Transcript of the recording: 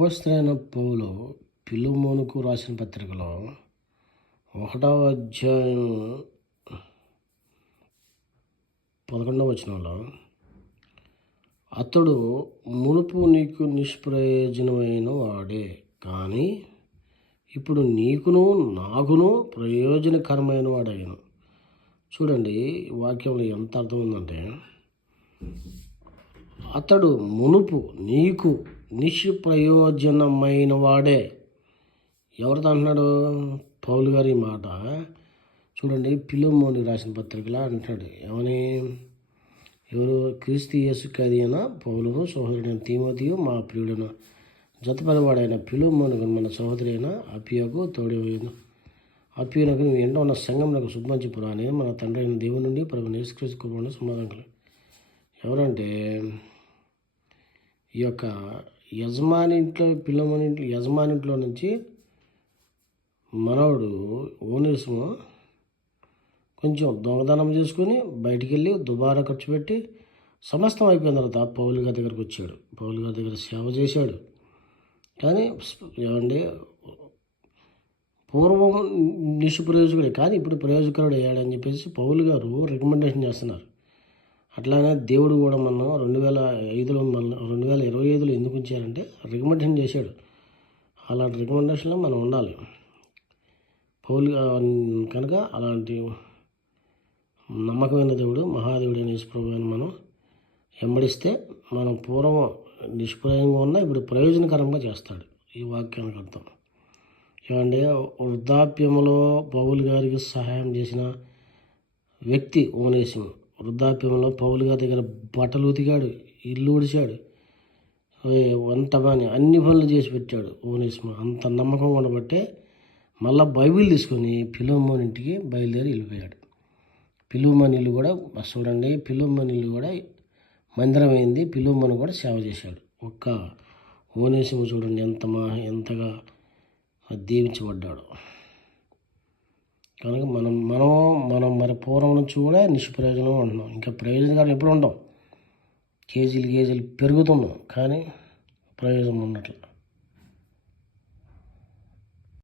అపోస్తైన పౌలు పిలుమోనుకు రాసిన పత్రికలో ఒకటవ అధ్యాయం పదకొండవ వచనంలో అతడు మునుపు నీకు నిష్ప్రయోజనమైన వాడే కానీ ఇప్పుడు నీకును నాకును ప్రయోజనకరమైన వాడయ్యను చూడండి వాక్యంలో ఎంత అర్థం ఉందంటే అతడు మునుపు నీకు నిష్ప్రయోజనమైన వాడే ఎవరితో అంటున్నాడు? పౌలు గారి మాట. చూడండి పిలుమోని రాసిన పత్రికలా అంటున్నాడు. ఏమని? ఎవరు? క్రీస్తు యేసుకి అది అయినా పౌలును సహోదరుడైన తీమతియు మా ప్రియుడైన జతపనివాడైన పిలుమోని మన సహోదరి అయిన అపియకు తోడి అప్పినకు నువ్వు ఎండో ఉన్న సంఘంలో శుభ్మంచి పురాణి మన తండ్రి అయిన దేవుని నుండి ప్రభు నేసుక్రీస్తు కృపణ సమాధానం ఎవరంటే? ఈ యొక్క యజమాని ఇంట్లో పిల్లమని ఇంట్లో యజమాని ఇంట్లో నుంచి మనవడు ఓనేసము కొంచెం దొంగదనం చేసుకొని బయటికి వెళ్ళి దుబారా ఖర్చు పెట్టి సమస్తం అయిపోయిన తర్వాత పౌలు గారి దగ్గరకు వచ్చాడు. పౌలు గారి దగ్గర సేవ చేశాడు. కానీ ఏమండి పూర్వం నిష్ప్రయోజకుడే కానీ ఇప్పుడు ప్రయోజకుడు అయ్యాడని చెప్పేసి పౌలు గారు రికమెండేషన్ చేస్తున్నారు. అట్లానే దేవుడు కూడా మనం రెండు వేల ఐదులో మన రెండు వేల ఇరవై ఐదులో ఎందుకు ఉంచారంటే రికమెండేషన్ చేశాడు. అలాంటి రికమెండేషన్లో మనం ఉండాలి. పౌలు కనుక అలాంటి నమ్మకమైన దేవుడు మహాదేవుడు అనే ప్రభు అని మనం వెంబడిస్తే మనం పూర్వం నిష్ప్రయంగా ఉన్నా ఇప్పుడు ప్రయోజనకరంగా చేస్తాడు ఈ వాక్యానికి అర్థం. ఏమంటే వృద్ధాప్యంలో పౌలు గారికి సహాయం చేసిన వ్యక్తి ఓనేసింగ్ వృద్ధాప్యంలో పౌలుగా దగ్గర బట్టలు ఉతికాడు ఇల్లు ఉడిచాడు వంట పని అన్ని పనులు చేసి పెట్టాడు. ఓనేస్మ అంత నమ్మకం ఉండబట్టే మళ్ళీ బైబిల్ తీసుకొని పిలువమ్మని ఇంటికి బయలుదేరి వెళ్ళిపోయాడు. పిలువమ్మని ఇల్లు కూడా చూడండి పిలువమ్మని ఇల్లు కూడా మందిరం అయింది. పిలువమ్మని కూడా సేవ చేశాడు. ఒక్క ఓనేసిమ చూడండి ఎంత మా ఎంతగా దీవించబడ్డాడు. కనుక మనం మనం మనం మరి పూర్వం నుంచి కూడా నిష్ప్రయోజనం ఉంటున్నాం. ఇంకా ప్రయోజనకాలు ఎప్పుడు ఉండం కేజీలు కేజీలు పెరుగుతున్నాం కానీ ప్రయోజనం ఉండట్లేదు